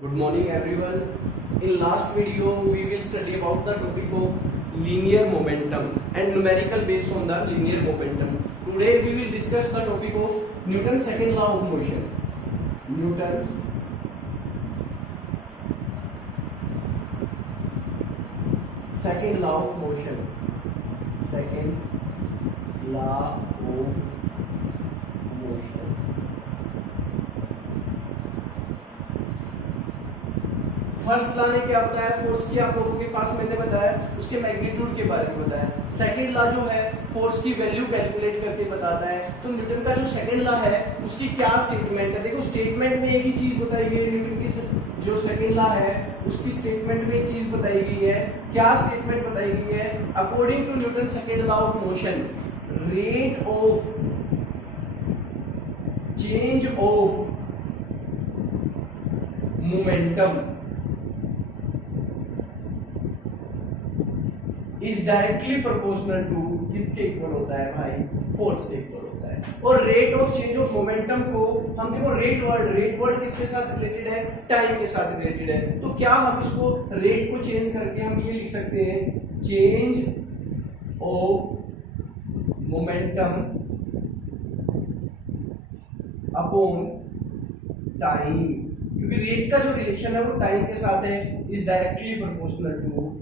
Good morning everyone. In last video we will study about the topic of linear momentum and numerical based on the linear momentum. Today we will discuss the topic of Newton's second law of motion. Newton's second law of motion. Second law of motion. First law ने क्या बताया, force की आप लोगों के पास मैंने बताया, उसके मैग्नीट्यूड के बारे में बताया। सेकंड लॉ जो है फोर्स की वैल्यू कैलकुलेट करके बताता है। तो न्यूटन का जो सेकंड लॉ है उसकी क्या स्टेटमेंट है, देखो स्टेटमेंट में एक ही चीज बताई गई है। न्यूटन की जो सेकंड लॉ है उसकी स्टेटमेंट में एक चीज बताई गई है। क्या स्टेटमेंट बताई गई है? According to Newton second law of motion, rate of change of momentum is directly proportional to किसके इक्वल होता है भाई? फोर्स के इक्वल होता है। और rate of change of momentum को हम देखो रेट वर्ड किसके साथ रिलेटेड है? टाइम के साथ रिलेटेड है। तो क्या हम इसको रेट को चेंज करके हम ये लिख सकते हैं, change of momentum upon time, क्योंकि रेट का जो रिलेशन है वो टाइम के साथ है, is directly proportional to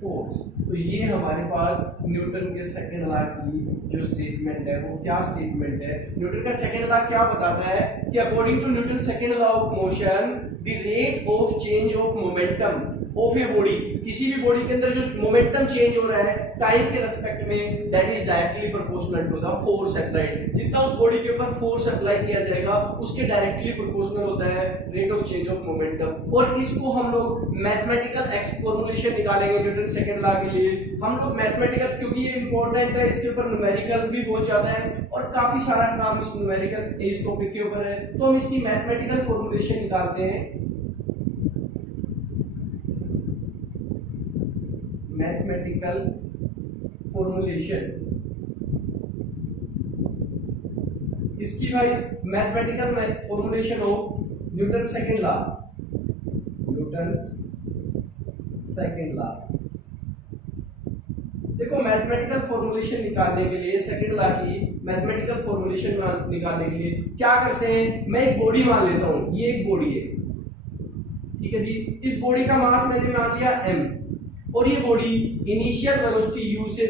force. तो ये हमारे पास न्यूटन के सेकंड लॉ की जो स्टेटमेंट है वो क्या स्टेटमेंट है? न्यूटन का सेकंड लॉ क्या बताता है कि according to Newton second law of motion, the rate of change of momentum of a body, किसी भी बॉडी के अंदर जो मोमेंटम चेंज हो रहा है टाइम के रेस्पेक्ट में, that is directly proportional to the force applied. जितना उस बॉडी के ऊपर फोर्स अप्लाई किया जाएगा उसके डायरेक्टली प्रोपोर्शनल होता है rate of change of momentum. और इसको हम लोग मैथमेटिकल फॉर्मूलेशन निकालेंगे न्यूटन सेकंड लॉ के लिए। हम लोग मैथमेटिकल, क्योंकि ये इंपॉर्टेंट है, इसके ऊपर न्यूमेरिकल भी बहुत ज्यादा है और काफी सारा काम इस न्यूमेरिकल इस टॉपिक के ऊपर है। तो हम इसकी मैथमेटिकल फॉर्मूलेशन निकालते हैं। मैथमेटिकल फॉर्मूलेशन इसकी भाई, mathematical formulation of Newton second law, Newton second law. देखो मैथमेटिकल फॉर्मूलेशन निकालने के लिए, सेकंड लॉ की मैथमेटिकल फॉर्मूलेशन निकालने के लिए क्या करते हैं, मैं एक बॉडी मान लेता हूं, ये एक बॉडी है, ठीक है जी। इस बॉडी का मास मैंने मान लिया m, और ये बॉडी इनिशियल वेलोसिटी u से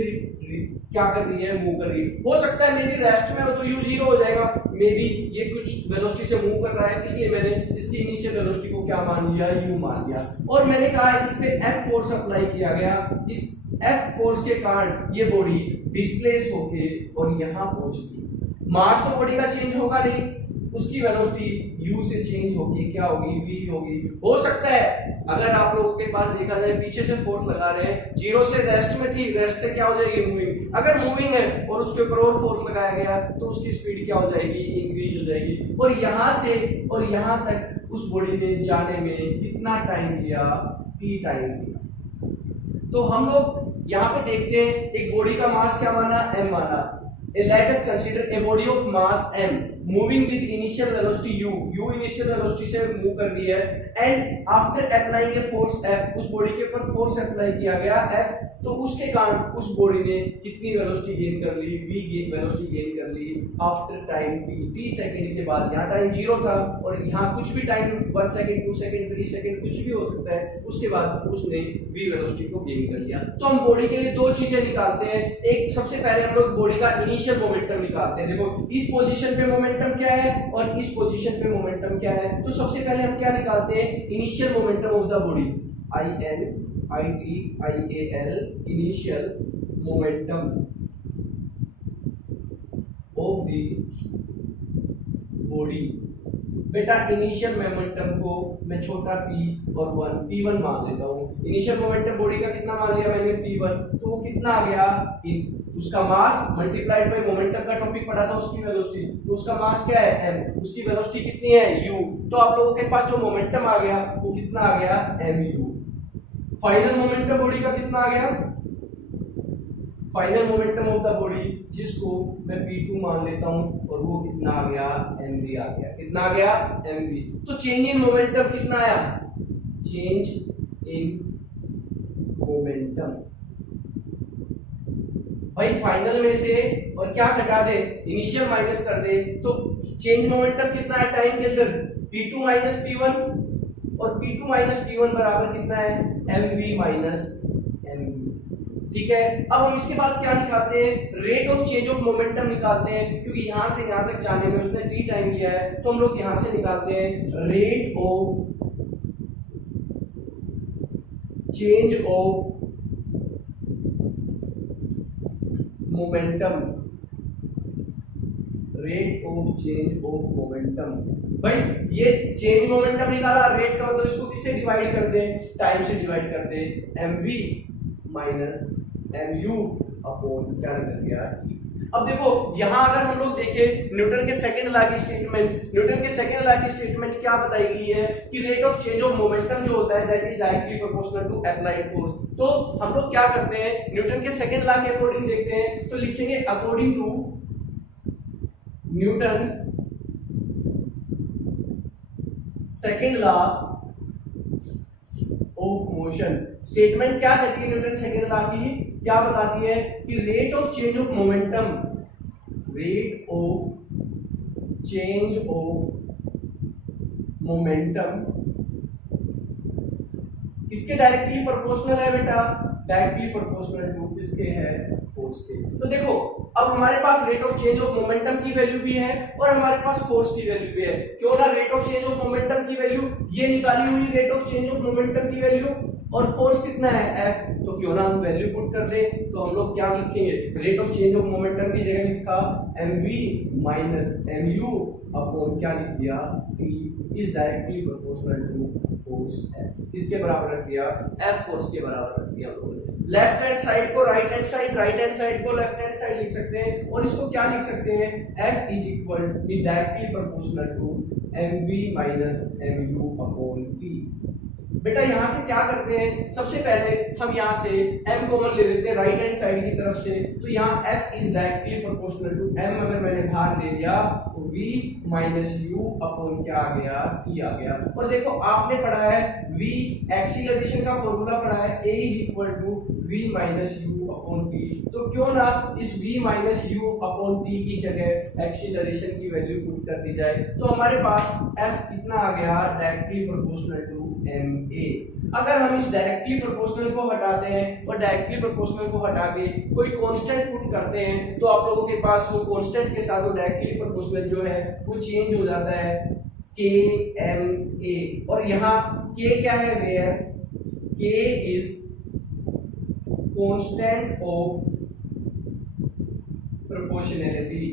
क्या कर रही है, मूव कर रही है। हो सकता है मे बी रेस्ट में हो तो u 0 हो जाएगा, मे बी ये कुछ वेलोसिटी से मूव कर रहा है, इसलिए मैंने इसकी इनिशियल वेलोसिटी को क्या मान लिया, u मान लिया। और मैंने कहा इस पे F फोर्स अप्लाई किया गया, इस F फोर्स के कारण ये बॉडी डिस्प्लेस होके और यहां पहुंच गई। मास तो बॉडी का चेंज होगा नहीं, उसकी वेलोसिटी u से चेंज होगी, क्या होगी, v होगी। हो सकता है अगर आप लोगों के पास देखा जाए पीछे से फोर्स लगा रहे हैं, 0 से रेस्ट में थी, रेस्ट से क्या हो जाएगी, मूविंग। अगर मूविंग है और उसके ऊपर और फोर्स लगाया गया तो उसकी स्पीड क्या हो जाएगी, इंक्रीज हो जाएगी। और यहां से और यहां तक उस बॉडी में जाने में कितना टाइम लिया, t टाइम लिया। तो हम लोग यहाँ पे देखते हैं, एक बॉडी का मास क्या माना, m माना। Let us consider a body of mass m moving with initial velocity u initial velocity से मूव कर रही है, and after applying a force f, उस बॉडी के ऊपर फोर्स अप्लाई किया गया f, तो उसके कारण उस बॉडी ने कितनी वेलोसिटी गेन कर ली, v वेलोसिटी गेन कर ली आफ्टर टाइम t सेकंड के बाद। यहाँ टाइम 0 था और यहाँ कुछ भी टाइम 1 सेकंड 2 सेकंड 3 सेकंड कुछ भी हो सकता है, उसके बाद उसने v वेलोसिटी को गेन कर लिया। तो हम बॉडी के लिए दो चीजें निकालते हैं। एक, सबसे पहले हम लोग बॉडी का इनिशियल मोमेंटम निकालते हैं। देखो इस पोजीशन पे मोमेंटम क्या है और इस पोजीशन पे मोमेंटम क्या है। तो सबसे पहले हम क्या निकालते हैं, initial momentum of the body, INITIAL, initial momentum of the body. बेटा इनिशियल मोमेंटम को मैं छोटा p और p1 मान लेता हूँ। इनिशियल मोमेंटम बॉडी का कितना मान लिया मैंने, p1। तो वो कितना आ गया, उसका मास मल्टीप्लाइड बाय मोमेंटम का टॉपिक पढ़ा था, उसकी वेलोसिटी। तो उसका मास क्या है, m, उसकी वेलोसिटी कितनी है, u। तो आप लोगों के पास जो मोमेंटम आ गया वो कितना आ गया, mu। फाइनल मोमेंटम बॉडी का कितना आ गया, final momentum of the body जिसको मैं P2 मान लेता हूं और वो कितना आ गया mv आ गया। कितना आ गया mv। तो चेंज इन मोमेंटम कितना आया चेंज इन मोमेंटम। भाई फाइनल में से और क्या घटा दे, इनिशियल माइनस कर दे, तो चेंज मोमेंटम कितना है टाइम के अंदर, p2 माइनस p1, और p2 माइनस p1 बराबर कितना है, mv माइनस mv। ठीक है, अब हम इसके बाद क्या निकालते हैं, rate of change of momentum निकालते हैं, क्योंकि यहां से यहां तक जाने में उसने t टाइम लिया है, तो हम लोग यहां से निकालते हैं rate of change of momentum, rate of change of momentum. भाई ये चेंज मोमेंटम निकाला, रेट का मतलब इसको किससे डिवाइड कर दे, टाइम से डिवाइड कर दे, mv माइनस mu अपॉन क्या निकल गया t। अब देखो यहां अगर हम लोग देखें न्यूटन के सेकंड लॉ की स्टेटमेंट, न्यूटन के सेकंड लॉ की स्टेटमेंट क्या बताई गई है कि rate of change of momentum जो होता है that is directly proportional to applied force. तो हम लोग क्या करते हैं, न्यूटन के सेकंड लॉ के अकॉर्डिंग देखते हैं, तो लिखेंगे according to Newton's second law of motion. Statement क्या कहती है न्यूटन सेकंड लॉ की, क्या बताती है कि rate of change of momentum, rate of change of momentum किसके डायरेक्टली प्रोपोर्शनल है बेटा, डायरेक्टली प्रोपोर्शनल टू किसके है, फोर्स के। तो देखो अब हमारे पास rate of change of momentum की वैल्यू भी है और हमारे पास फोर्स की वैल्यू भी है, क्यों ना rate of change of momentum की वैल्यू ये निकाली हुई rate of change of momentum की वैल्यू, और फोर्स कितना है f, तो क्यों ना हम वैल्यू पुट कर दें। तो हम लोग क्या लिखेंगे, rate of change of momentum की जगह लिखा mv माइनस mu अपॉन क्या लिख दिया t is directly proportional to force f। किसके बराबर रख दिया, f फोर्स के बराबर रख दिया हम लोगों ने। लेफ्ट हैंड साइड को right hand side, right hand side को लेफ्ट हैंड साइड लिख सकते हैं, और इसको क्या लिख सकते हैं, f is equal to directly proportional to mv minus mu upon t। बेटा यहां से क्या करते हैं, सबसे पहले हम यहां से m कॉमन ले लेते हैं राइट हैंड साइड की तरफ से, तो यहां f is directly proportional to m अगर मैंने बाहर ले लिया तो v माइनस u अपॉन क्या आ गया, t आ गया। और देखो आपने पढ़ा है v एक्सीलरेशन का फॉर्मूला पढ़ा है, a is equal to v minus u upon t, तो क्यों ना इस v minus u upon t की जगह एक्सीलरेशन की वैल्यू पुट कर दी जाए। तो हमारे पास f कितना आ गया, डायरेक्टली प्रोपोर्शनल टू ma। अगर हम इस डायरेक्टली प्रोपोर्शनल को हटाते हैं और डायरेक्टली प्रोपोर्शनल को हटा के कोई कांस्टेंट पुट करते हैं, तो आप लोगों के पास वो कांस्टेंट के साथ वो डायरेक्टली प्रोपोर्शनल जो है वो चेंज हो जाता है kma। और यहाँ k क्या है, where k is constant of proportionality.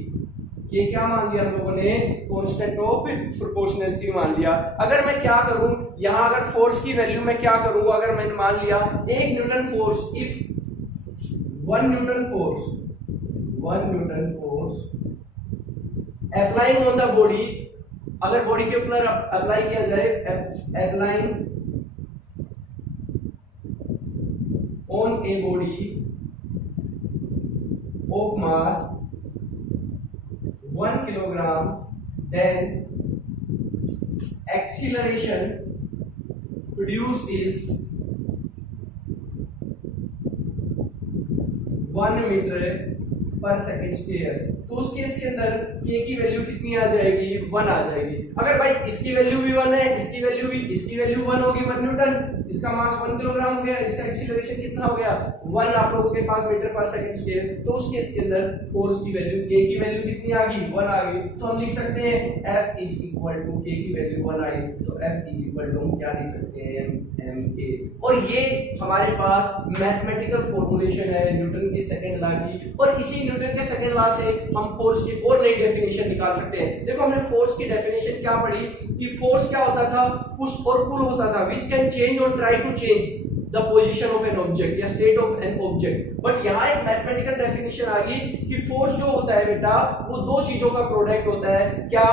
ये क्या मान लिया हम लोगों ने, कांस्टेंट ऑफ प्रोपोर्शनैलिटी मान लिया। अगर मैं क्या करूं, यहां अगर फोर्स की वैल्यू मैं क्या करूं, अगर मैंने मान लिया 1 Newton force, if 1 Newton force applying on the body, अगर बॉडी के ऊपर अप्लाई किया जाए, applying on a body of mass 1 kilogram, then acceleration produced is 1 meter per second square। तो उस केस के अंदर k की वैल्यू कितनी आ जाएगी, 1 आ जाएगी। अगर भाई इसकी वैल्यू भी 1 है, इसकी वैल्यू 1 होगी, 1 न्यूटन, इसका मास 1 किलोग्राम हो गया, इसका एक्सीलरेशन कितना हो गया, 1 आप लोगों के पास मीटर पर सेकंड स्क्वायर। तो उस केस के अंदर फोर्स की वैल्यू k की वैल्यू कितनी आ गई, 1 आ गई। तो हम लिख सकते हैं F is equal to k की वैल्यू 1 आई, तो F इज इक्वल टू हम क्या लिख सकते हैं, ma। और ये हमारे पास मैथमेटिकल फॉर्मूलेशन है न्यूटन की सेकंड लॉ की, और इसी न्यूटन के सेकंड लॉ से हम फोर्स की और नई डेफिनेशन निकाल सकते हैं। देखो हमने फोर्स की डेफिनेशन क्या पढ़ी कि फोर्स क्या होता था, पुश और पुल होता था, व्हिच कैन चेंज और try to change the position of an object या state of an object. But यहाँ एक मैथमेटिकल डेफिनेशन आ गई कि फोर्स जो होता है बेटा वो दो चीजों का प्रोडक्ट होता है। क्या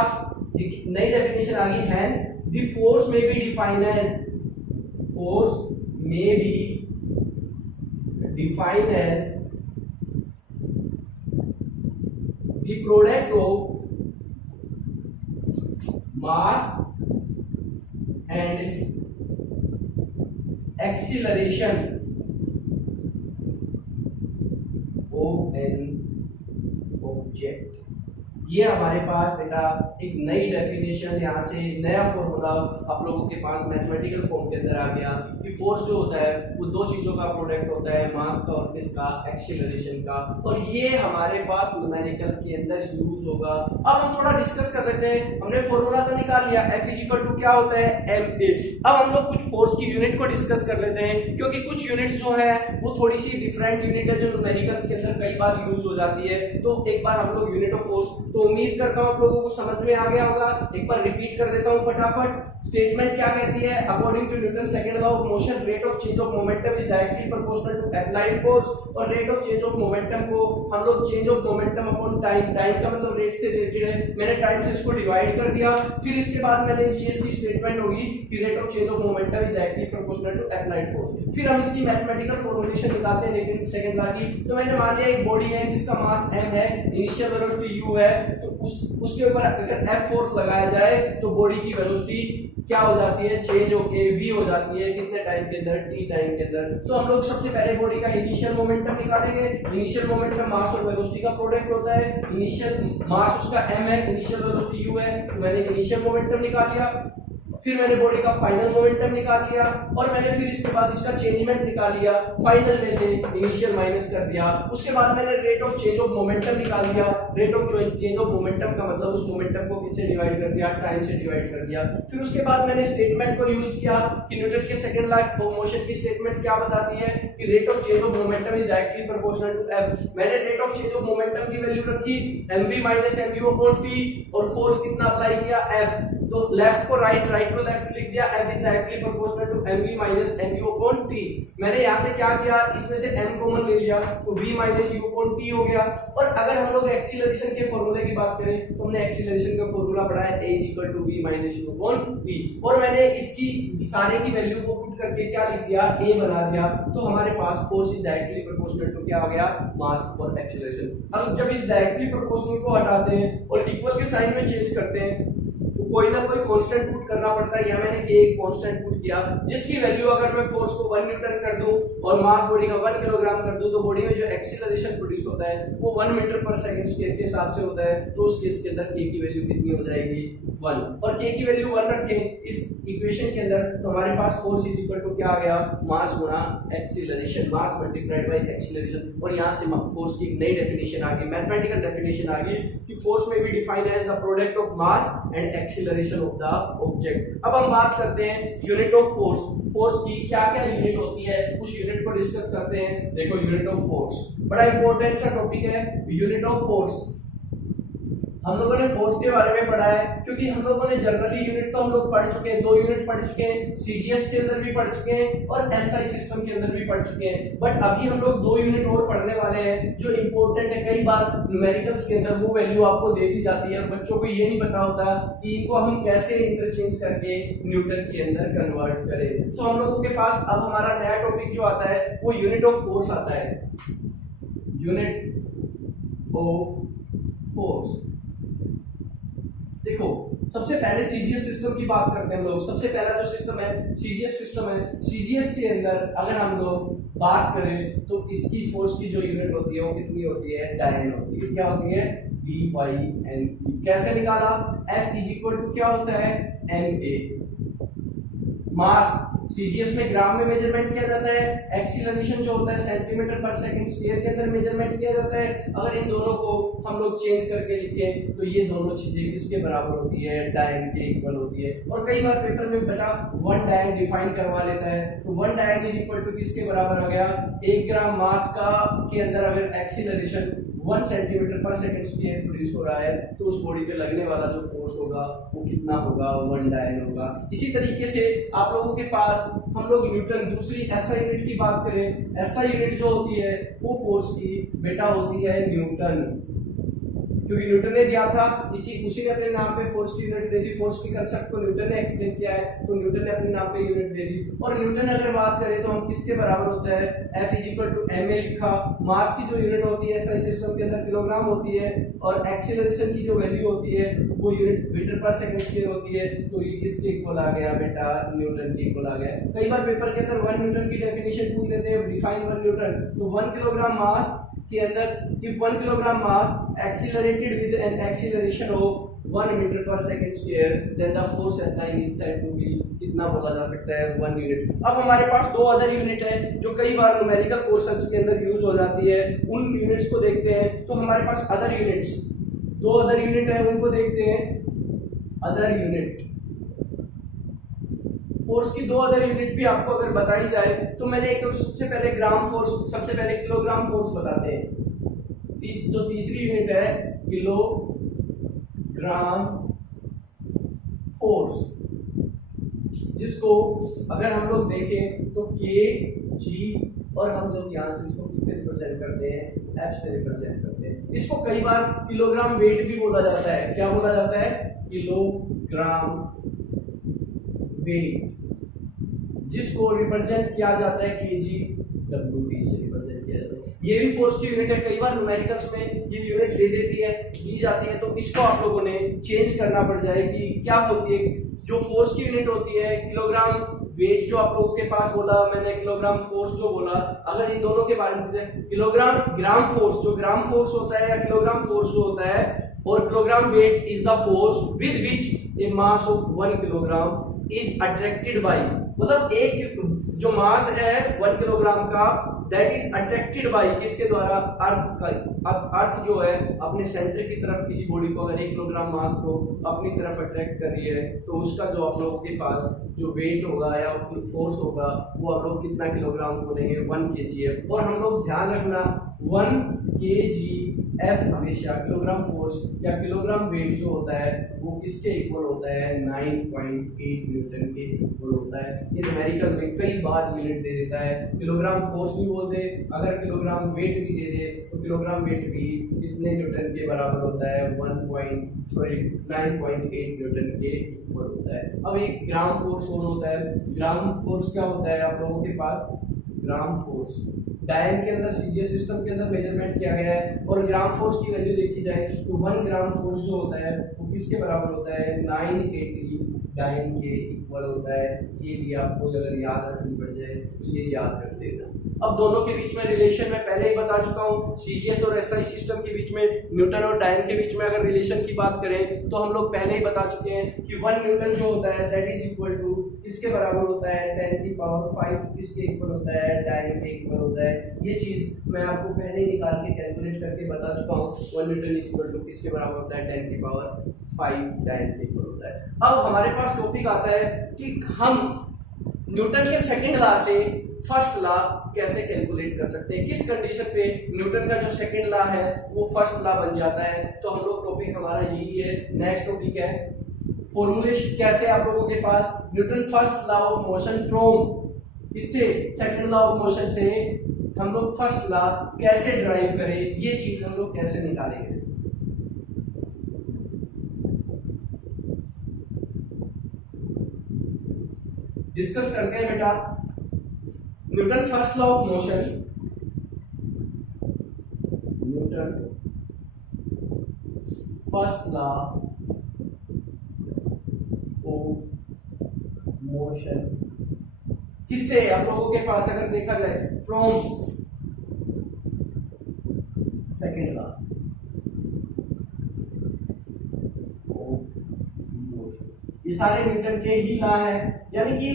नई डेफिनेशन आ गई, hence the force may be defined as, force may be defined as the product of mass and acceleration of an object. ये हमारे पास बेटा एक नई डेफिनेशन, यहाँ से नया फॉर्मूला आप लोगों के पास मैथमेटिकल फॉर्म के अंदर आ गया कि फोर्स जो होता है वो दो चीजों का प्रोडक्ट होता है, मास का और किसका, एक्सीलरेशन का, और ये हमारे पास न्यूमेरिकल के अंदर यूज होगा। अब हम थोड़ा डिस्कस कर लेते हैं। हमने फॉर्मूला तो निकाल लिया, F इक्वल टू क्या होता है, ma। अब हम लोग कुछ फोर्स की यूनिट को डिस्कस कर लेते हैं, क्योंकि कुछ यूनिट्स जो है वो थोड़ी सी डिफरेंट यूनिट है जो न्यूमेरिकल्स के अंदर कई बार यूज हो जाती है। तो एक बार हम लोग यूनिट ऑफ फोर्स, तो उम्मीद करता हूं आप लोगों को समझ में आ गया होगा। एक बार रिपीट कर देता हूं फटाफट। स्टेटमेंट क्या कहती है, according to Newton second law of motion, rate of change of momentum is directly proportional to applied force. और rate of change of momentum को हम लोग change of momentum upon time, time का मतलब रेट से रिलेटेड है, मैंने time से इसको डिवाइड कर दिया। फिर इसके बाद मैंने ये इसकी स्टेटमेंट होगी कि rate of change of momentum is directly proportional to applied force. फिर हम इसकी मैथमेटिकल फॉर्मूलेशन निकालते हैं न्यूटन सेकंड लॉ की। तो मैंने मान लिया एक बॉडी है जिसका मास m है, इनिशियल वेलोसिटी u है, तो उसके ऊपर अगर F फोर्स लगाया जाए तो बॉडी की वेलोसिटी क्या हो जाती है, चेंज होके v हो जाती है, कितने टाइम के अंदर, t टाइम के अंदर। तो हम लोग सबसे पहले बॉडी का इनिशियल मोमेंटम निकालेंगे। इनिशियल मोमेंटम मास और वेलोसिटी का प्रोडक्ट होता है। इनिशियल मास उसका m है, इनिशियल वेलोसिटी u है, तो मैंने इनिशियल मोमेंटम निकाल लिया। फिर मैंने बॉडी का फाइनल मोमेंटम निकाल लिया और मैंने फिर इसके बाद इसका चेंजमेंट निकाल लिया, फाइनल में से इनिशियल माइनस कर दिया। उसके बाद मैंने rate of change of momentum निकाल दिया। Rate of change of momentum का मतलब उस मोमेंटम को किससे डिवाइड कर दिया, टाइम से डिवाइड कर दिया। फिर उसके बाद मैंने स्टेटमेंट को यूज किया कि न्यूटन के सेकंड लॉ ऑफ मोशन की स्टेटमेंट क्या बताती है कि rate of change of momentum is directly proportional to f। मैंने rate of change of momentum की वैल्यू रखी mv minus mu upon t और फोर्स कितना अप्लाई किया, f। तो लेफ्ट को राइट, राइट को लेफ्ट लिख दिया, f is directly proportional to mv minus mu upon t। मैंने यहाँ से क्या किया, इसमें से m कॉमन ले लिया तो v minus u upon t हो गया। और अगर हम लोग एक्सीलरेशन के फॉर्मूले की बात करें तो हमने एक्सीलरेशन का फॉर्मूला पढ़ा है a equal to v minus u upon t, और मैंने इसकी सारे की वैल्यू को पुट करके क्या लिख दिया, a बना दिया। तो हमारे पास force is directly proportional to क्या हो गया, मास और एक्सीलरेशन। अब जब इस डायरेक्टली प्रोपोर्शनल को हटाते हैं और इक्वल के साइन में चेंज करते हैं तो कोई ना कोई कांस्टेंट पुट करना पड़ता है। यहाँ मैंने k एक कांस्टेंट पुट किया जिसकी वैल्यू अगर मैं फोर्स को 1 न्यूटन कर दूं और मास बॉडी का 1 किलोग्राम कर दूं तो बॉडी में जो एक्सीलरेशन प्रोड्यूस होता है वो 1 मीटर पर सेकंड स्क्वायर के हिसाब से होता है। तो उस केस के अंदर k की वैल्यू कितनी हो जाएगी, 1। और k की वैल्यू 1 रखें इस इक्वेशन के अंदर तो हमारे पास फोर्स इज इक्वल टू क्या आ गया, मास गुणा acceleration, mass multiplied by acceleration. और यहाँ से फोर्स की एक नई डेफिनेशन आ गई, मैथमेटिकल डेफिनेशन आ गई कि force may be defined as the product of mass and acceleration of the object. अब हम बात करते हैं यूनिट ऑफ फोर्स। फोर्स की क्या क्या यूनिट होती है उस यूनिट को डिस्कस करते हैं। देखो यूनिट ऑफ फोर्स बड़ा इंपॉर्टेंट सा टॉपिक है, यूनिट ऑफ फोर्स। हम लोगों ने फोर्स के बारे में पढ़ा है क्योंकि हम लोगों ने जनरली यूनिट तो हम लोग पढ़ चुके हैं, 2 यूनिट पढ़ चुके हैं, सीजीएस के अंदर भी पढ़ चुके हैं और एसआई सिस्टम के अंदर भी पढ़ चुके हैं। बट अभी हम लोग 2 यूनिट और पढ़ने वाले हैं जो इंपॉर्टेंट है। कई बार न्यूमेरिकल्स के अंदर वो वैल्यू आपको दे दी जाती है, बच्चों को ये नहीं पता होता कि इनको हम कैसे इंटरचेंज करके न्यूटन के अंदर कन्वर्ट करें। तो हम लोगों के पास अब हमारा नया टॉपिक जो आता है वो यूनिट ऑफ फोर्स आता है, यूनिट ऑफ फोर्स। देखो सबसे पहले सीजीएस सिस्टम की बात करते हैं हम लोग। सबसे पहला जो सिस्टम है सीजीएस सिस्टम है। सीजीएस के अंदर अगर हम लोग बात करें तो इसकी फोर्स की जो यूनिट होती है वो कितनी होती है, डायन होती है। क्या होती है, DYN। कैसे निकाला, F इज इक्वल टू क्या होता है, MA। मास सीजीएस में ग्राम में मेजरमेंट किया जाता है, एक्सीलरेशन जो होता है सेंटीमीटर पर सेकंड स्क्वायर के अंदर मेजरमेंट किया जाता है। अगर इन दोनों को हम लोग चेंज करके लिखें तो ये दोनों चीजें किसके बराबर होती है, डायन के इक्वल होती है। और कई बार पेपर में बेटा 1 डायन डिफाइन करवा लेता है तो 1 डायन इज इक्वल टू किसके बराबर हो गया, 1 ग्राम मास का के अंदर अगर एक्सीलरेशन 1 सेंटीमीटर पर सेकंड स्क्वायर प्रोड्यूस हो रहा है तो उस बॉडी पे लगने वाला जो फोर्स होगा वो कितना होगा, 1 डायन होगा। इसी तरीके से आप लोगों के पास हम लोग न्यूटन, दूसरी एसआई यूनिट की बात करें, एसआई यूनिट जो होती है वो फोर्स की बेटा होती है न्यूटन। क्योंकि न्यूटन ने दिया था, उसी ने अपने नाम पे फोर्स की यूनिट दे दी, फोर्स के कंसेप्ट को न्यूटन ने एक्सप्लेन किया है तो न्यूटन ने अपने नाम पे यूनिट दे दी। और न्यूटन अगर बात करें तो हम किसके बराबर होता है, F = ma लिखा, मास की जो यूनिट होती है SI सिस्टम के अंदर किलोग्राम होती है, और एक्सीलरेशन की जो वैल्यू होती है वो यूनिट मीटर/सेकंड होती है, तो ये किसके इक्वल आ गया बेटा, न्यूटन के इक्वल आ गया। कई बार पेपर के अंदर 1 न्यूटन की डेफिनेशन पूछ लेते हैं, डिफाइन 1 न्यूटन, तो 1 किलोग्राम मास के अंदर if 1 kilogram mass accelerated with an acceleration of 1 metre per second then the force at time is said to be, कितना बोला जा सकता है, 1 यूनिट। अब हमारे पास दो अदर यूनिट है जो कई बार न्यूमेरिकल क्वेश्चंस के अंदर यूज हो जाती है, उन यूनिट्स को देखते हैं। तो हमारे पास अदर यूनिट्स, दो अदर यूनिट है, उनको देखते हैं। अदर यूनिट फोर्स की दो अदर यूनिट भी आपको अगर बताई जाए तो मैंने एक सबसे पहले ग्राम फोर्स, सबसे पहले किलोग्राम फोर्स बताते हैं। जो तीसरी यूनिट है किलोग्राम फोर्स, जिसको अगर हम लोग देखें तो kg, और हम लोग यहाँ से इसको किससे रिप्रेजेंट करते हैं, F से रिप्रेजेंट करते हैं। इसको कई बार किलोग्राम वेट भी बोला जाता है। क्या बोला जाता है, किलोग्राम वेट, जिसको रिप्रेजेंट किया जाता है kg/Wt से रिप्रेजेंट किया जाता है। ये भी फोर्स की यूनिट है, कई बार न्यूमेरिकल्स में ये यूनिट दे देती है, दी जाती है, तो इसको आप लोगों ने चेंज करना पड़ जाए कि क्या होती है। जो फोर्स की यूनिट होती है किलोग्राम वेट, जो आप लोगों के पास बोला मैंने, किलोग्राम फोर्स जो बोला, अगर इन दोनों के बारे में पूछे, किलोग्राम ग्राम फोर्स, जो ग्राम फोर्स होता है या किलोग्राम फोर्स जो होता है, और kilogram weight is the force with which A mass of 1 kilogram is attracted by, मतलब एक जो मास है 1 किलोग्राम का, दैट इज अट्रैक्टेड बाय किसके द्वारा, अर्थ का। अर्थ जो है अपने सेंटर की तरफ किसी बॉडी को अगर 1 किलोग्राम मास को अपनी तरफ अट्रैक्ट कर रही है, तो उसका जो आप लोगों के पास जो वेट होगा या फोर्स होगा वो आप लोग कितना किलोग्राम बोलेंगे, 1 kgf। और हम लोग ध्यान रखना 1 kgf हमेशा किलोग्राम फोर्स या किलोग्राम वेट जो होता है वो किसके इक्वल होता है, 9.8 न्यूटन के इक्वल होता है। ये न्यूमेरिकल में कई बार यूनिट दे देता है, किलोग्राम फोर्स भी बोल दे, अगर किलोग्राम वेट भी दे दे तो किलोग्राम वेट भी कितने न्यूटन के बराबर होता है, 9.8 न्यूटन के इक्वल होता है। अब एक ग्राम फोर्स और होता है। ग्राम फोर्स क्या होता है आप लोगों के पास, ग्राम फोर्स डायन के अंदर सीजीएस सिस्टम के अंदर मेजरमेंट किया गया है, और ग्राम फोर्स की वैल्यू देखी जाए तो 1 ग्राम फोर्स जो होता है वो किसके बराबर होता है, 980 डायन के इक्वल होता है। ये भी आपको अगर याद रखनी पड़ जाए तो ये याद कर देना। अब दोनों के बीच में रिलेशन मैं पहले ही बता चुका हूँ, सीजीएस और एसआई सिस्टम के बीच में, न्यूटन और डायन के बीच में अगर रिलेशन की बात करें तो हम लोग पहले ही बता चुके हैं कि 1 न्यूटन जो होता है दैट इज इक्वल टू किसके बराबर होता है, 10⁵ किसके इक्वल होता है, डायन के इक्वल होता है। ये चीज मैं आपको पहले ही निकाल के कैलकुलेट करके बता चुका हूँ। 1 न्यूटन इज इक्वल टू किसके बराबर होता है, 10⁵ डायन के इक्वल होता है। अब हमारे पास टॉपिक आता है कि हम न्यूटन के सेकंड लॉ से फर्स्ट लॉ कैसे कैलकुलेट कर सकते हैं, किस कंडीशन पे न्यूटन का जो सेकंड लॉ है वो फर्स्ट लॉ बन जाता है। तो हम लोग टॉपिक हमारा यही है। नेक्स्ट टॉपिक है फॉर्मूलेशन, कैसे आप लोगों के पास Newton first law of motion from इससे सेकंड लॉ ऑफ मोशन से हम लोग फर्स्ट लॉ कैसे ड्राइव करें, ये चीज हम लोग कैसे निकालेंगे। डिस्कस करते हैं बेटा। Newton first law of motion, Newton first law of motion किससे आप लोगों के पास अगर देखा जाए, from second law of motion. ये सारे न्यूटन के ही लॉ है, यानी कि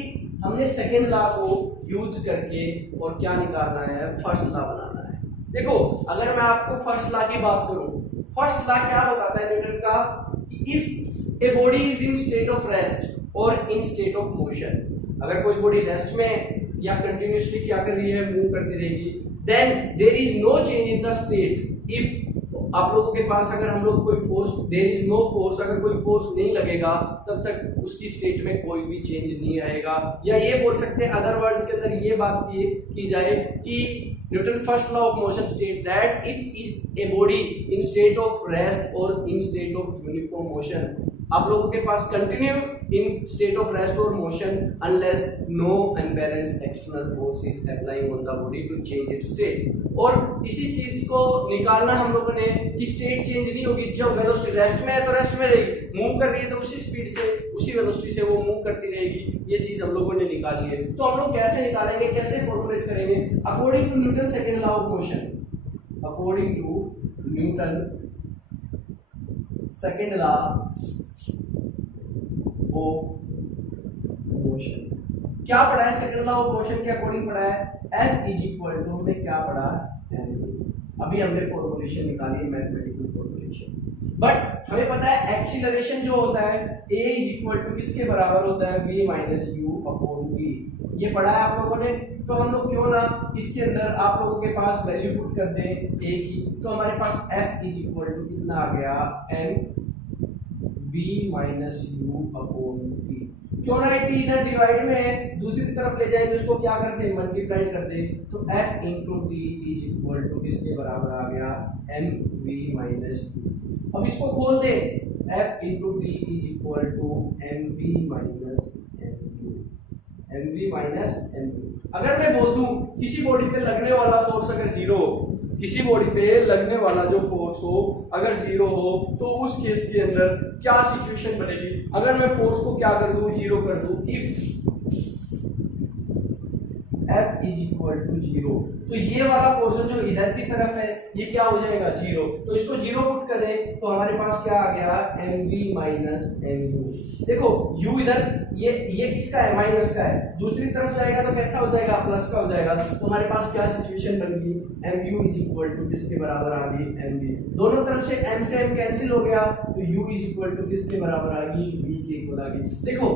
हमने सेकेंड लॉ को यूज करके और क्या निकालना है, फर्स्ट लॉ बनाना है। देखो अगर मैं आपको फर्स्ट लॉ की बात करूं, फर्स्ट लॉ क्या बताता है न्यूटन का कि if a body is in state of rest और इन स्टेट ऑफ मोशन, अगर कोई बॉडी रेस्ट में या कंटिन्यूअसली क्या कर रही है, मूव करती रहेगी, then there is no change in the state if आप लोगों के पास अगर हम लोग कोई force, there is no force, अगर कोई फोर्स नहीं लगेगा तब तक उसकी स्टेट में कोई भी चेंज नहीं आएगा। या ये बोल सकते हैं अदर वर्ड्स के अंदर ये बात की जाए कि Newton first law of motion state that if a body in state of rest और in state of uniform motion, आप लोगों के पास continue in state of rest और motion unless no unbalanced external force is applying on the body to change its state. और इसी चीज को निकालना हम लोगों ने कि स्टेट चेंज नहीं होगी, जब वेलोसिटी रेस्ट में है तो रेस्ट में रहेगी, मूव कर रही है तो उसी स्पीड से उसी वेलोसिटी से वो मूव करती रहेगी। ये चीज हम लोगों ने निकाली है। तो हम लोग कैसे निकालेंगे, कैसे फॉर्मुलेट करेंगे? According to Newton second law of motion, according to Newton second law of motion, क्या पढ़ा है सेकंड लॉ ऑफ मोशन के अकॉर्डिंग पढ़ा है F इज इक्वल टू, हमने क्या पढ़ा mv। अभी हमने फॉर्मुलेशन निकाली है, मैथमेटिकल फॉर्मुलेशन। बट हमें पता है एक्सीलरेशन जो होता है a इज इक्वल टू किसके बराबर होता है, v minus u upon v। ये पढ़ा है आप लोगों ने। तो हम लोग क्यों ना इसके अंदर आप लोगों के पास वैल्यू पुट कर दें a की, तो हमारे पास F इज इक्वल टू कितना आ गया, v minus u upon v। क्यों ना t इधर डिवाइड में है, दूसरी तरफ ले जाए तो इसको क्या करते हैं, मल्टीप्लाई कर दे। तो f into t is equal to किसके बराबर आ गया, mv माइनस u। अब इसको खोल दे, f into t is equal to mv minus mu, mv minus mu। अगर मैं बोल दूं किसी बॉडी पे लगने वाला फोर्स अगर जीरो हो, किसी बॉडी पे लगने वाला जो फोर्स हो अगर जीरो हो, तो उस केस के अंदर क्या सिचुएशन बनेगी? अगर मैं फोर्स को क्या कर दूं, जीरो कर दूं, if F is equal to zero, तो ये वाला पोर्शन जो इधर की तरफ है ये क्या हो जाएगा, जीरो। तो इसको जीरो पुट करें तो हमारे पास क्या आ गया, mv माइनस mu। देखो u इधर ये किसका है, माइनस का है, दूसरी तरफ जाएगा तो कैसा हो जाएगा, प्लस का हो जाएगा। तो हमारे पास क्या सिचुएशन बन गई, mu इज इक्वल टू किसके बराबर आ गई, mv। दोनों तरफ से m कैंसिल हो गया, तो u इज इक्वल टू किसके बराबर आ गई, v के इक्वल आ गई। देखो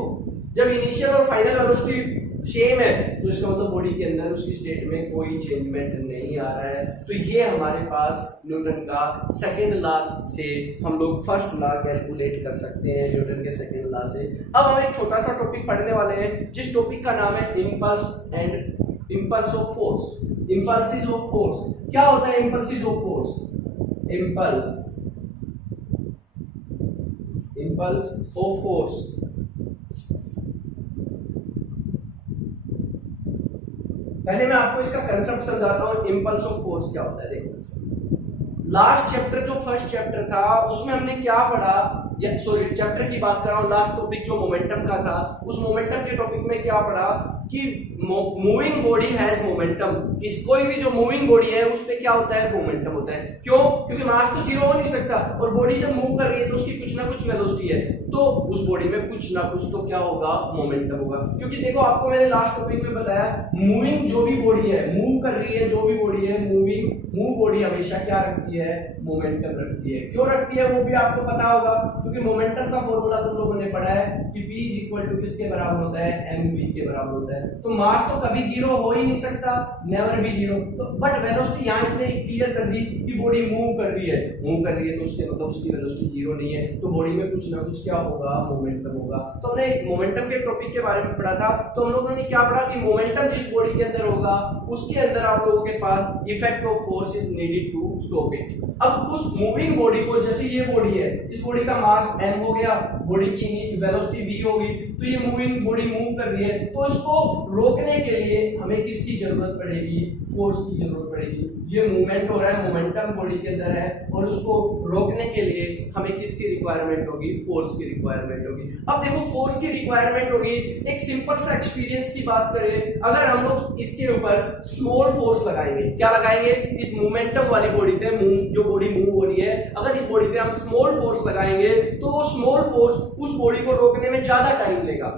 जब इनिशियल और फाइनल वेलोसिटी सेम है तो इसका मतलब बॉडी के अंदर उसकी स्टेट में कोई चेंजमेंट नहीं आ रहा है। तो ये हमारे पास न्यूटन का सेकंड लॉ से हम लोग फर्स्ट लॉ कैलकुलेट कर सकते हैं, न्यूटन के सेकंड लॉ से। अब हम एक छोटा सा टॉपिक पढ़ने वाले हैं जिस टॉपिक का नाम है impulse and impulse of force. Impulses of force, क्या होता है impulses of force? Impulse of force पहले मैं आपको इसका कंसेप्ट समझाता हूं, इंपल्स ऑफ फोर्स क्या होता है। देखो लास्ट चैप्टर जो फर्स्ट चैप्टर था उसमें हमने क्या पढ़ा, या सॉरी चैप्टर की बात कर रहा हूं, लास्ट टॉपिक जो मोमेंटम का था, उस मोमेंटम के टॉपिक में क्या पढ़ा कि मूविंग बॉडी हैज मोमेंटम। कोई भी जो मूविंग बॉडी है उस पे क्या होता है, मोमेंटम होता है। क्यों? क्योंकि मास तो जीरो हो नहीं सकता और बॉडी जब मूव कर रही है तो उसकी कुछ ना कुछ वेलोसिटी है, तो उस बॉडी में कुछ ना कुछ तो क्या होगा, मोमेंटम होगा। क्योंकि देखो आपको मैंने लास्ट टॉपिक में बताया मूविंग जो भी बॉडी है, मूव कर रही है जो भी बॉडी है, मूव बॉडी हमेशा क्या रखती है, मोमेंटम रखती है। क्यों रखती है वो भी आपको पता होगा, क्योंकि मोमेंटम का फॉर्मूला तुम लोगों ने पढ़ा है कि p इज इक्वल टू किसके बराबर होता है, mv के बराबर होता है। तो मास तो कभी जीरो हो ही नहीं सकता, नेवर बी जीरो। तो बट वेलोसिटी यहां इसने क्लियर कर दी कि बॉडी मूव कर रही है तो उसके मतलब उसकी वेलोसिटी जीरो नहीं है, तो बॉडी में कुछ ना कुछ क्या होगा, मोमेंटम होगा। तो हमने मोमेंटम के टॉपिक के बारे में पढ़ा था। तो हम लोगों ने क्या पढ़ा कि मोमेंटम जिस बॉडी के अंदर होगा उसके अंदर आप लोगों के पास effect of force is needed to stop it. अब उस मूविंग बॉडी को, जैसे ये बॉडी है, इस बॉडी का मास m हो गया, बॉडी की वेलोसिटी v होगी, तो ये मूविंग बॉडी मूव कर रही है, तो इसको रोकने के लिए हमें किसकी जरूरत पड़ेगी, फोर्स की जरूरत पड़ेगी। ये मूवमेंट हो रहा है, मोमेंटम बॉडी के अंदर है और उसको रोकने के लिए हमें किसकी रिक्वायरमेंट होगी, फोर्स की रिक्वायरमेंट होगी। अब देखो फोर्स की रिक्वायरमेंट होगी, एक सिंपल सा एक्सपीरियंस की बात करें, अगर हम लोग इसके ऊपर स्मॉल फोर्स लगाएंगे, क्या लगाएंगे, इस मोमेंटम वाली बॉडी पे, जो बॉडी मूव हो रही है, अगर इस बॉडी पे हम स्मॉल फोर्स लगाएंगे तो वो स्मॉल फोर्स उस बॉडी को रोकने में ज्यादा टाइम लेगा।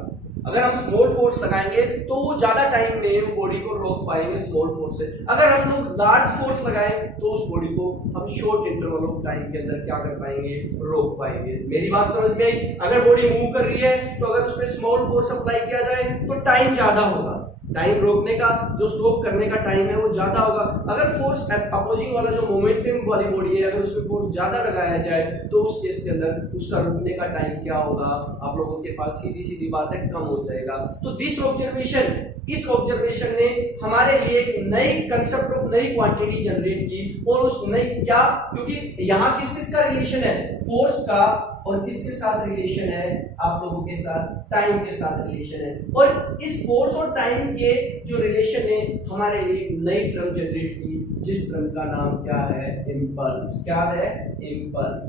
अगर हम स्मॉल फोर्स लगाएंगे तो वो ज्यादा टाइम में वो बॉडी को रोक पाएंगे स्मॉल फोर्स से। अगर हम लोग लार्ज फोर्स लगाएं तो उस बॉडी को हम शॉर्ट इंटरवल ऑफ टाइम के अंदर क्या कर पाएंगे, रोक पाएंगे। मेरी बात समझ में आई? अगर बॉडी मूव कर रही है तो अगर उसमें स्मॉल फोर्स अप्लाई किया जाए तो टाइम ज्यादा होगा, टाइम रोकने का जो स्टॉप करने का टाइम है वो ज्यादा होगा। अगर फोर्स अपोजिंग वाला जो मोमेंटम वाली बॉडी है अगर उसमें फोर्स ज्यादा लगाया जाए तो उस केस के अंदर उसका रुकने का टाइम क्या होगा, आप लोगों के पास सीधी सीधी बात है, कम हो जाएगा। तो दिस ऑब्जर्वेशन, इस ऑब्जर्वेशन ने हमारे लिए एक नई कंसेप्ट ऑफ नई क्वांटिटी जनरेट की। और उस नई क्या, क्योंकि यहाँ किस किस का रिलेशन है, फोर्स का, और किसके साथ रिलेशन है, आप लोगों के साथ टाइम के साथ रिलेशन है। और इस फोर्स और टाइम के जो रिलेशन है हमारे लिए एक नई टर्म जनरेट की, जिस टर्म का नाम क्या है, इंपल्स। क्या है, इंपल्स।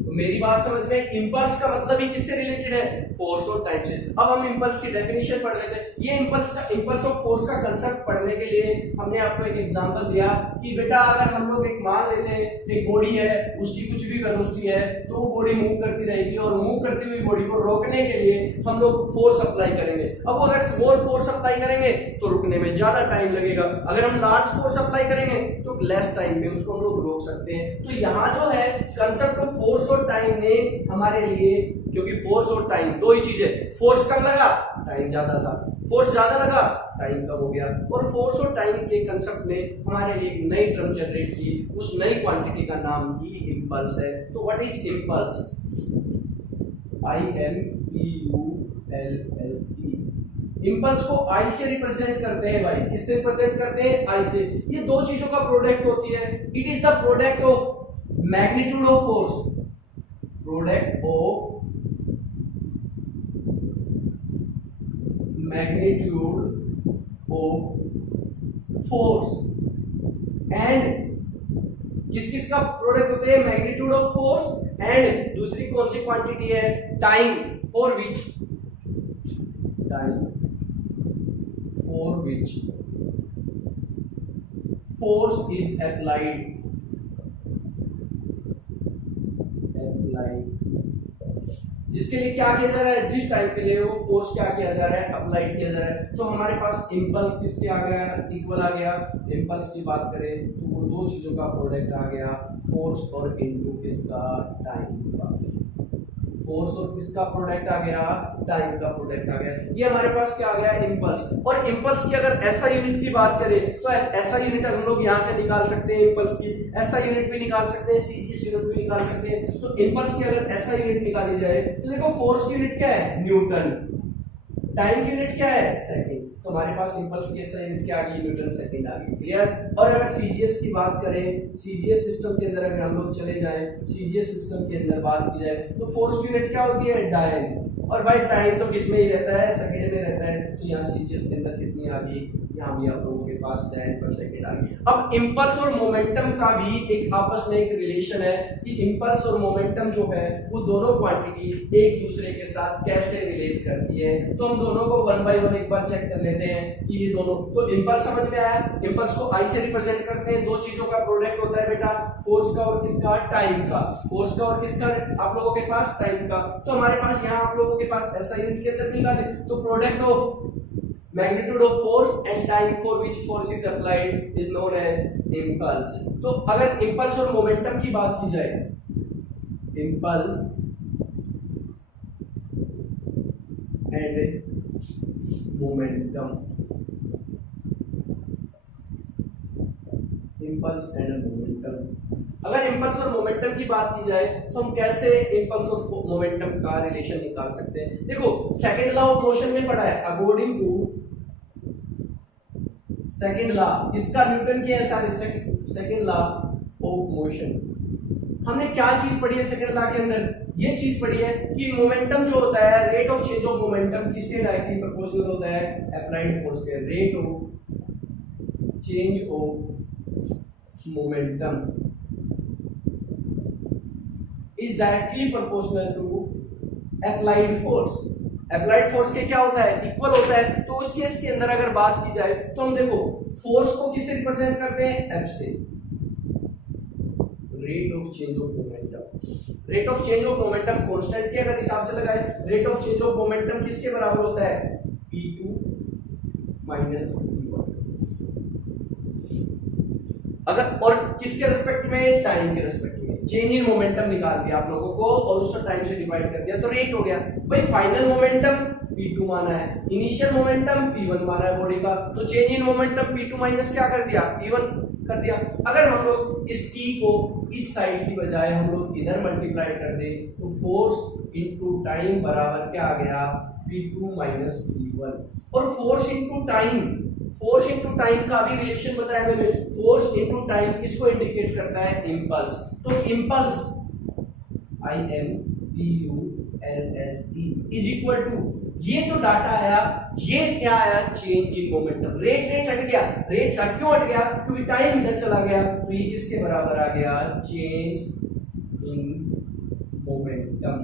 तो मेरी बात समझ में, इंपल्स का मतलब ही किससे रिलेटेड है, फोर्स और टाइम से। अब हम इंपल्स की डेफिनेशन पढ़ लेते हैं। ये इंपल्स ऑफ फोर्स का कांसेप्ट पढ़ने के लिए हमने आपको एक एग्जांपल दिया कि बेटा अगर हम लोग एक मान लेते हैं एक बॉडी है, उसकी कुछ भी वेलोसिटी है तो वो बॉडी मूव करती रहेगी और मूव करती हुई बॉडी को रोकने के लिए हम लोग फोर्स अप्लाई करेंगे। अब वो अगर स्मॉल फोर्स अप्लाई करेंगे तो रुकने में ज्यादा टाइम लगेगा, अगर हम लार्ज फोर्स अप्लाई करेंगे तो लेस टाइम में उसको हम लोग रोक सकते हैं। तो यहाँ जो है कंसेप्ट ऑफ फोर्स और टाइम ने हमारे लिए, क्योंकि फोर्स और टाइम दो ही चीजें, फोर्स कम लगा टाइम ज्यादा था, फोर्स ज्यादा लगा टाइम कम हो गया, और फोर्स और टाइम के कंसेप्ट ने हमारे लिए एक नई टर्म जनरेट की, उस नई क्वांटिटी का नाम ही इंपल्स है। तो what is impulse, IMPULSE। Impulse को आई से रिप्रेजेंट करते हैं भाई, किससे रिप्रेजेंट करते हैं, आई से। ये दो चीजों का प्रोडक्ट होती है, it is the product of magnitude of force, product of magnitude of force and किस किस का प्रोडक्ट होते हैं, मैग्नीट्यूड ऑफ फोर्स एंड दूसरी कौन सी क्वांटिटी है, time for which, time for which force is applied, जिसके लिए क्या किया जा रहा है, जिस टाइम के लिए वो फोर्स क्या किया जा रहा है, अप्लाइड किया जा रहा है। तो हमारे पास इंपल्स किसके आ गया, इक्वल आ गया। इंपल्स की बात करें तो वो दो चीजों का प्रोडक्ट आ गया, फोर्स और इनटू किसका, टाइम का। फोर्स और किसका प्रोडक्ट आ गया, टाइम का प्रोडक्ट आ गया। ये हमारे पास क्या आ गया, इंपल्स। और इंपल्स की अगर ऐसा यूनिट की बात करें तो ऐसा यूनिट हम लोग यहाँ से निकाल सकते हैं, इंपल्स की ऐसा यूनिट भी निकाल सकते हैं, सीजीएस यूनिट भी निकाल सकते हैं। तो इंपल्स की अगर ऐसा यूनिट निकाली जाए तो देखो फोर्स की यूनिट क्या है, न्यूटन, टाइम की यूनिट क्या है, सेकंड। तो हमारे पास इंपल्स की ऐसा यूनिट क्या आ गई, न्यूटन सेकंड आ गई। क्लियर। और अगर सीजीएस की बात करें, सीजीएस सिस्टम के अंदर अगर हम लोग चले जाएं, सीजीएस सिस्टम के अंदर बात की जाए तो फोर्स की यूनिट क्या होती है, डायन। और भाई टाइम तो किस में ही रहता है, सेकंड में रहता है। तो यहाँ सीजीएस के अंदर कितनी आ गई, यहाँ भी आप लोगों के पास डायन पर सेकंड आ गई। अब इंपल्स और मोमेंटम का भी एक आपस में एक रिलेशन है कि इंपल्स और मोमेंटम जो है वो दोनों क्वांटिटी एक दूसरे के साथ कैसे रिलेट करती है। तो हम दोनों को वन बाय वन एक बार चेक कर लेते हैं कि ये दोनों। तो इंपल्स समझ में आया, इंपल्स को आई से रिप्रेजेंट करते हैं, दो चीजों का प्रोडक्ट होता है बेटा, फोर्स का और किसका, टाइम का। फोर्स का और किसका, आप लोगों के पास टाइम का। तो हमारे पास यहाँ आप लोगों के पास ऐसा यूनिट के अंदर निकाले तो product of magnitude of force and time for which force is applied is known as impulse। तो अगर impulse और momentum की बात की जाए, impulse and momentum, impulse and momentum, अगर इंपल्स और मोमेंटम की बात की जाए तो हम कैसे इंपल्स और मोमेंटम का रिलेशन निकाल सकते हैं। देखो सेकंड लॉ ऑफ मोशन में पढ़ा है, अकॉर्डिंग टू सेकंड लॉ, इसका न्यूटन की है सारी, सेकंड लॉ ऑफ मोशन। हमने क्या चीज पढ़ी है सेकंड लॉ के अंदर, ये चीज पढ़ी है कि मोमेंटम जो होता है, rate of change of momentum किसके डायरेक्टली प्रोपोर्शनल होता है, अप्लाइड फोर्स के। Rate of change of momentum is directly proportional to applied force। applied force के क्या होता है, इक्वल होता है। तो उस केस के अंदर अगर बात की जाए तो हम देखो फोर्स को किससे रिप्रेजेंट करते हैं, F से, rate of change of momentum. Rate of change of momentum constant के अगर हिसाब से लगाए, rate of change of momentum किसके बराबर होता है? p2 minus p1। अगर और किसके रिस्पेक्ट में? टाइम के रिस्पेक्ट में। चेंज इन मोमेंटम निकाल दिया आप लोगों को और उसको टाइम से डिवाइड कर दिया तो रेट हो गया। भाई फाइनल मोमेंटम p2 माना है, इनिशियल मोमेंटम p1 माना है बॉडी का, तो change in momentum p2 minus क्या कर दिया? p1 कर दिया। अगर हम लोग इस t को इस साइड की बजाय हम लोग इधर मल्टीप्लाई कर दें तो फोर्स इनटू टाइम बराबर क्या आ गया? p2 minus p1। और फोर्स इनटू टाइम का भी रिलेशन बताया मैंने। फोर्स इनटू टाइम किसको इंडिकेट करता है? इंपल्स। तो impulse IMPULSE is equal to, ये जो डाटा आया ये क्या आया? Change in momentum. रेट हट गया। रेट क्यों हट गया? क्योंकि टाइम इधर चला गया, तो ये किसके बराबर आ गया? Change in momentum.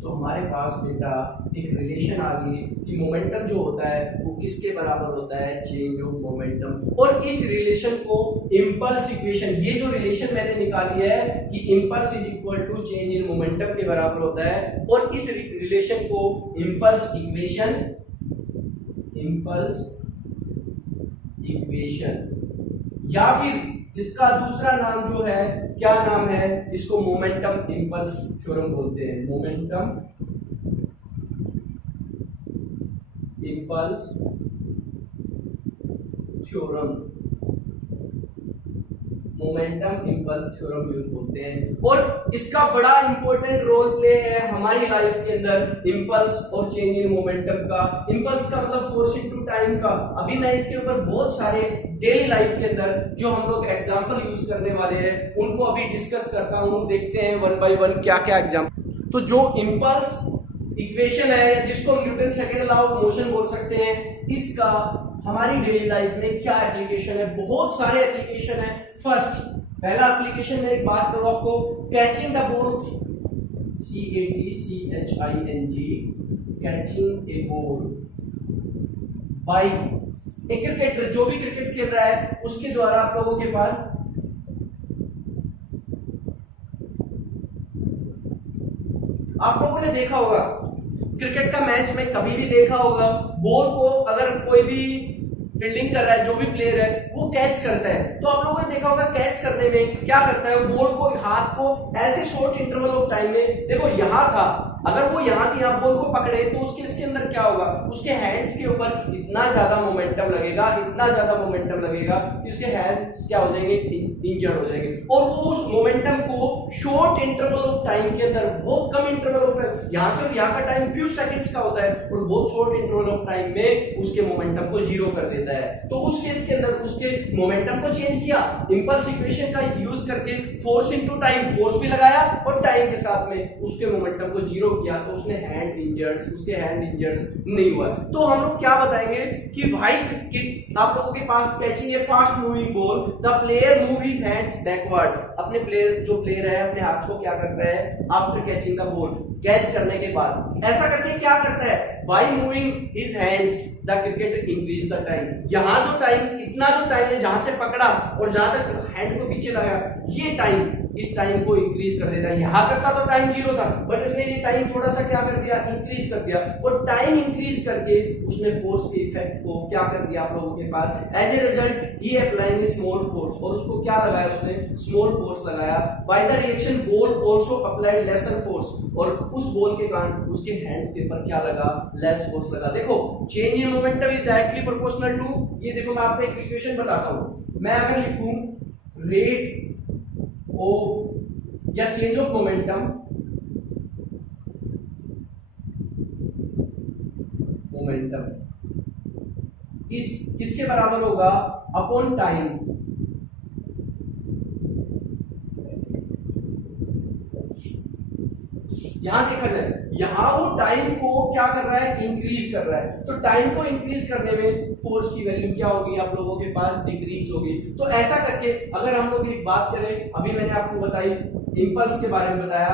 तो हमारे पास बेटा एक रिलेशन आ गई कि मोमेंटम जो होता है वो किसके बराबर होता है? Change of momentum. और इस रिलेशन को इंपल्स इक्वेशन, ये जो रिलेशन मैंने निकाली है कि impulse is equal to change in momentum के बराबर होता है, और इस रिलेशन को इंपल्स इक्वेशन या फिर इसका दूसरा नाम जो है, क्या नाम है? इसको मोमेंटम इंपल्स थ्योरम बोलते हैं। Momentum impulse theorem, momentum impulse theorem use बोलते हैं। और इसका बड़ा इंपॉर्टेंट रोल प्ले है हमारी लाइफ के अंदर इंपल्स और चेंज इन मोमेंटम का। इंपल्स का मतलब फोर्स इनटू टाइम का। अभी मैं इसके ऊपर बहुत सारे डेली लाइफ के अंदर जो हम लोग एग्जांपल यूज करने वाले हैं उनको अभी डिस्कस करता हूं। देखते हैं वन बाय वन क्या क्या एग्जांपल। तो जो इंपल्स इक्वेशन है, जिसको Newton second law of motion बोल सकते हैं, इसका हमारी डेली लाइफ में क्या एप्लीकेशन है? बहुत सारे एप्लीकेशन है। फर्स्ट, पहला एप्लीकेशन में एक बात करूं आपको, catching the ball, CATCHING, catching A ball by एक क्रिकेटर, जो भी क्रिकेट खेल रहा है उसके द्वारा आप लोगों के पास आप लोगों ने देखा होगा क्रिकेट का मैच में कभी भी देखा होगा, बॉल को अगर कोई भी फील्डिंग कर रहा है, जो भी प्लेयर है वो कैच करता है, तो आप लोगों ने देखा होगा कैच करने में क्या करता है, बॉल को हाथ को ऐसे शॉर्ट इंटरवल ऑफ टाइम में, देखो यहां था, अगर वो यहाँ की यहाँ बॉल को पकड़े तो उसके इसके अंदर क्या होगा, उसके हैंड्स के ऊपर इतना ज्यादा मोमेंटम लगेगा, इतना ज्यादा मोमेंटम लगेगा कि उसके हैंड्स क्या हो जाएंगे, इंजर्ड हो जाएंगे। और वो उस मोमेंटम को शॉर्ट इंटरवल ऑफ टाइम के अंदर, बहुत कम इंटरवल ऑफ टाइम, यहाँ से यहाँ का टाइम फ्यू सेकंड्स का होता है, और बहुत शॉर्ट इंटरवल ऑफ टाइम में उसके मोमेंटम को जीरो कर देता है। तो उस केस के अंदर उसके मोमेंटम को चेंज किया, इंपल्स इक्वेशन का यूज करके फोर्स इनटू टाइम, फोर्स भी लगाया और टाइम के साथ में उसके मोमेंटम को जीरो किया, तो उसने हैंड इंजर्ड्स, उसके हैंड इंजर्ड्स नहीं हुआ। तो हम लोग क्या बताएंगे कि भाई कि आप लोगों के पास catching a fast moving ball, the player move his hands backward, अपने प्लेयर जो प्लेयर है अपने हाथ को क्या करता है, after catching the ball, catch करने के बाद ऐसा करके क्या करता है, by moving his hands the cricketer increase the time. यहां जो टाइम, इतना जो टाइम है जहां से पकड़ा और जहां तक हैंड को पीछे लगाया, ये टाइम, इस टाइम को इंक्रीज कर देता है। यहां करता तो टाइम जीरो था, बट उसने ये टाइम थोड़ा सा क्या कर दिया, इंक्रीज कर दिया, और टाइम इंक्रीज करके उसने फोर्स के इफेक्ट को क्या कर दिया आप लोगों के पास, as a result he applying small force, और उसको क्या लगाया उसने, स्मॉल फोर्स लगाया। By the reaction ball also applied lesser force, और उस बॉल के कारण उसके हैंड्स के ऊपर क्या लगा, लेस फोर्स लगा। देखो change in momentum is directly proportional to, ये देखो मैं आपको एक इक्वेशन बताता हूं, मैं अगर लिखूं रेट ऑफ या चेंज ऑफ मोमेंटम, इस किसके बराबर होगा, अपॉन टाइम, यहां देखा जाए, यहां वो टाइम को क्या कर रहा है, इंक्रीज कर रहा है, तो टाइम को इंक्रीज करने में फोर्स की वैल्यू क्या होगी आप लोगों के पास, डिक्रीज होगी। तो ऐसा करके अगर हम लोग एक बात करें, अभी मैंने आपको बताई इंपल्स के बारे में बताया,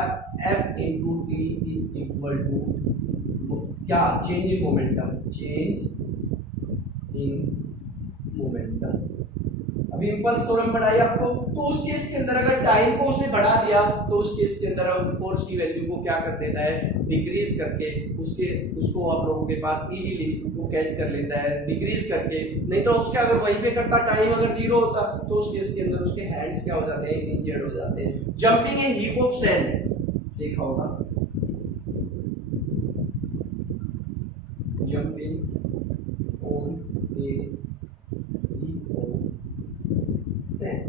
F into T is equal to क्या, change in momentum, change in momentum. अभी इंपल्स थ्योरम पढ़ाई आपको, तो उस केस के अंदर अगर टाइम को उसने बढ़ा दिया तो उस केस के अंदर फोर्स की वैल्यू को क्या कर देता है, डिक्रीज करके उसको आप लोगों के पास इजीली वो कैच कर लेता है डिक्रीज करके। नहीं तो उसके अगर वहीं पे करता, टाइम अगर 0 होता तो उस केस के अंदर उसके हैंड्स क्या हो जाते हैं, इंजर्ड हो जाते हैं। Jumping A heap of sand देखा होगा, jumping on A heap of sand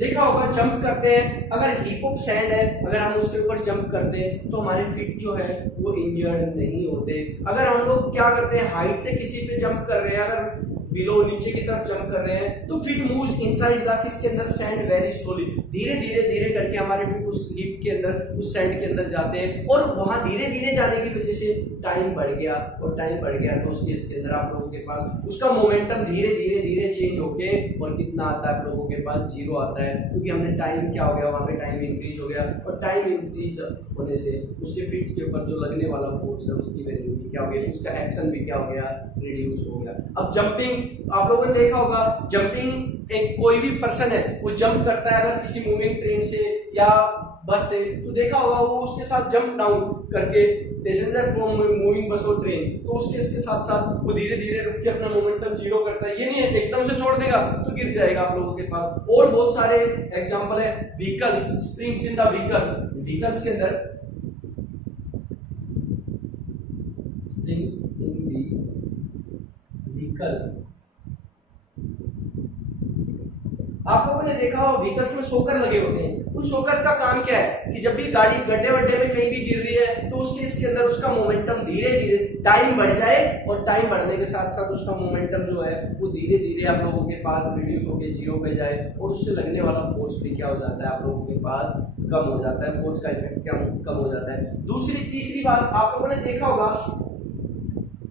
देखा होगा। जंप करते हैं, अगर हीप ऑफ सैंड है, अगर हम उसके ऊपर जंप करते हैं तो हमारे फीट जो है वो इंजर्ड नहीं होते। अगर हम लोग क्या करते हैं, हाइट से किसी पे जंप कर रहे हैं, अगर बिलो नीचे की तरफ जंप कर रहे हैं तो फीट मूव्स इनसाइड द किसके अंदर, सैंड, वेरी स्लोली, धीरे धीरे धीरे करके हमारे फीट उस हीप के अंदर, उस सैंड के अंदर जाते हैं। और वहां धीरे धीरे जाने की वजह से टाइम बढ़ गया, और टाइम बढ़ गया तो उस केस के अंदर आप लोगों के पास उसका मोमेंटम धीरे धीरे धीरे चेंज होके और कितना आता है आप लोगों के पास, 0 आता है, क्योंकि हमने टाइम क्या हो गया, वहां पे टाइम इंक्रीज हो गया, और टाइम इंक्रीज होने से उसके फीट्स के ऊपर जो लगने वाला फोर्स है उसकी वैल्यू भी क्या हो गई, उसका एक्शन भी क्या हो गया, रिड्यूस हो गया। अब जंपिंग आप लोगों ने देखा होगा, जंपिंग एक कोई भी पर्सन है वो जंप करता है अगर किसी मूविंग ट्रेन से या बस से, तो देखा होगा वो उसके साथ जंप डाउन करके, पैसेंजर फ्रॉम मूविंग बस और ट्रेन, तो उसके साथ साथ वो धीरे धीरे रुक के अपना मोमेंटम 0 करता है। ये नहीं है एकदम से छोड़ देगा तो गिर जाएगा आप लोगों के पास। और बहुत सारे एग्जांपल है, vehicles, springs in the vehicle, vehicles के अंदर स्प्रिंग्स इन द व्हीकल, आप लोगों ने देखा हो व्हीकल्स में शोकर लगे होते हैं। उन शोकर्स का काम क्या है कि जब भी गाड़ी गड्ढे वड्ढे में कहीं भी गिर रही है तो उसके इसके अंदर उसका मोमेंटम धीरे धीरे टाइम बढ़ जाए, और टाइम बढ़ने के साथ साथ उसका मोमेंटम जो है वो धीरे धीरे आप लोगों के पास रिड्यूस होकर 0 पे जाए, और उससे लगने वाला फोर्स भी क्या हो जाता है, आप लोगों के पास कम हो जाता है, फोर्स का इफेक्ट क्या कम हो जाता है। तीसरी बात आप लोगों ने देखा होगा,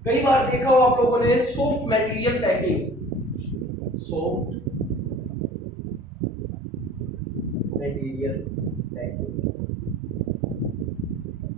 कई बार देखा हो आप लोगों ने, soft material packing, soft material packing,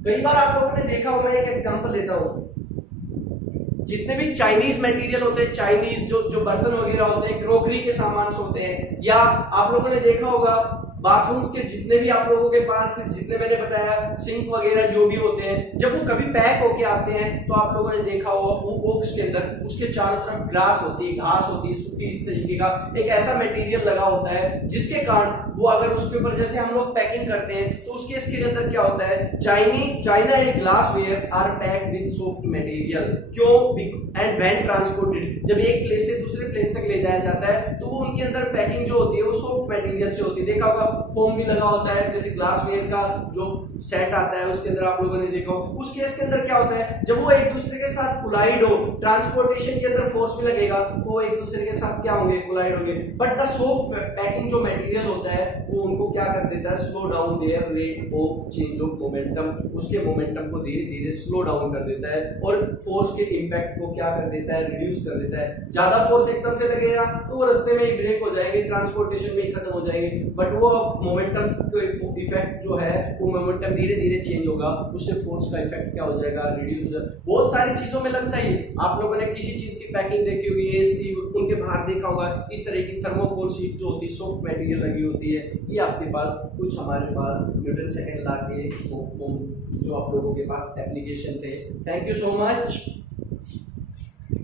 कई बार आप लोगों ने देखा हो, मैं एक एग्जांपल देता हूं, जितने भी चाइनीज मटेरियल होते हैं, चाइनीज जो बर्तन वगैरह होते हैं, क्रोकरी के सामान होते हैं, या आप लोगों ने देखा होगा बाथरूम्स के जितने भी आप लोगों के पास, जितने मैंने बताया सिंक वगैरह जो भी होते हैं, जब वो कभी पैक होके आते हैं तो आप लोगों ने देखा होगा वो बॉक्स के अंदर उसके चारों तरफ ग्रास होती है, घास होती है, सूखी इस तरीके का एक ऐसा मटेरियल लगा होता है, जिसके कारण वो अगर उसके ऊपर जैसे हम लोग पैकिंग करते हैं तो उसके इसके अंदर क्या होता है, china and glass wares are packed with soft material, क्यों, एंड व्हेन ट्रांसपोर्टेड, जब एक प्लेस से दूसरे प्लेस तक ले जाया जाता है तो वो उनके अंदर पैकिंग जो होती है वो सॉफ्ट मटेरियल से होती है। देखा होगा फोम भी लगा होता है, जैसे ग्लासवेयर का जो सेट आता है उसके अंदर आप लोगों ने देखा हो, उस केस के अंदर क्या होता है, जब वो एक दूसरे के साथ कोलाइड हो, ट्रांसपोर्टेशन के अंदर फोर्स भी लगेगा तो वो एक दूसरे के साथ क्या होंगे, कोलाइड होंगे, बट द सॉफ्ट पैकिंग जो मटेरियल होता है वो उनको क्या कर देता है, slow down there rate of change of momentum, उसके मोमेंटम को धीरे धीरे स्लो डाउन कर देता है, और फोर्स के इंपैक्ट को क्या कर देता है, रिड्यूस कर देता है। ज्यादा फोर्स एकदम से लगेगा तो वो रास्ते में ही ब्रेक हो जाएंगे, ट्रांसपोर्टेशन में ही खत्म हो जाएंगे, बट वो मोमेंटम इफेक्ट जो है वो मोमेंटम धीरे धीरे चेंज होगा, उससे फोर्स का इफेक्ट क्या हो जाएगा, रिड्यूस हो जाएगा। बहुत सारी चीजों में लगता है, आप लोगों ने किसी चीज की पैकिंग देखी होगी, एसी उनके बाहर देखा होगा, इस तरह की थर्मोकोल शीट जो होती है सॉफ्ट मटेरियल लगी होती है, ये आपके पास कुछ हमारे पास न्यूटन सेकंड लॉ के जो आप लोगों के पास एप्लीकेशन थे। Thank you so much.